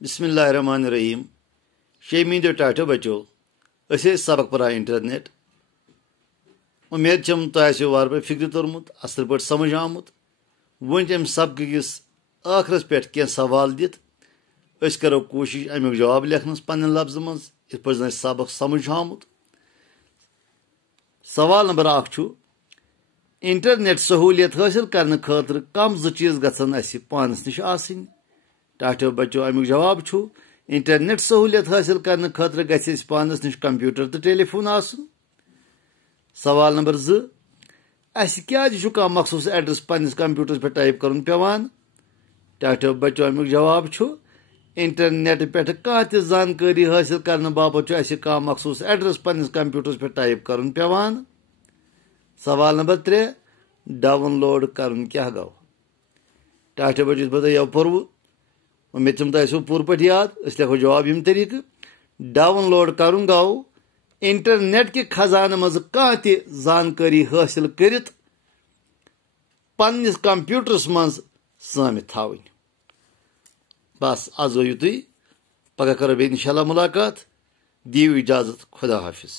बिस्मिल्लाहिर्रहमानिर्रहीम। मीडियो टाटो बचो सबक पढ़ा इंटरनेट। उम्मीद तुम वार पे फिक्र तोरमुत असल पे समझ आमुत। वन अम सबक किस आखरस पे कह सवाल दित करो कोशिश अमुक जवाब लिखनस पन्न लफ्ज मज इत पे जन सबक समझ आमुत। सवाल नंबर 1 इंटरनेट सहूलियत हासिल करने खतर कम जो चीज गसन पानस निश आसिन। टाटो बच्चो अमुक जवाब इंटरनेट सहूलियत हासिल करने खतर गस पानस निश कंप्यूटर तो टेलीफोन आसन। सवाल नंबर 2 क्या कह मखसूस एड्रेस पन्निस कंप्यूटर पे टाइप कर पेवान। टाटो बच्चो अमुक जवाब इंटरनेट पे कह जानकारी हासिल करने बाबत कह मखसूस एड्रेस पन्निस कंप्यूटर पे टाइप कर पेवान। सवाल नंबर 3 डाउनलोड कर क्या गो। टाटो बच्चो बता यह पोरव उम्मीद तुम पूर पे याद लिखो जवाब यम तरीक डाउनलोड कर गो इंटरनेट के खजान मज कह जानकारी हासिल कर पन्निस कंप्यूटरस मज सामित थावन। बस आज तुम पगह करो इंशाल्लाह मुलाकात। दियो इजाजत। खुदा हाफिज।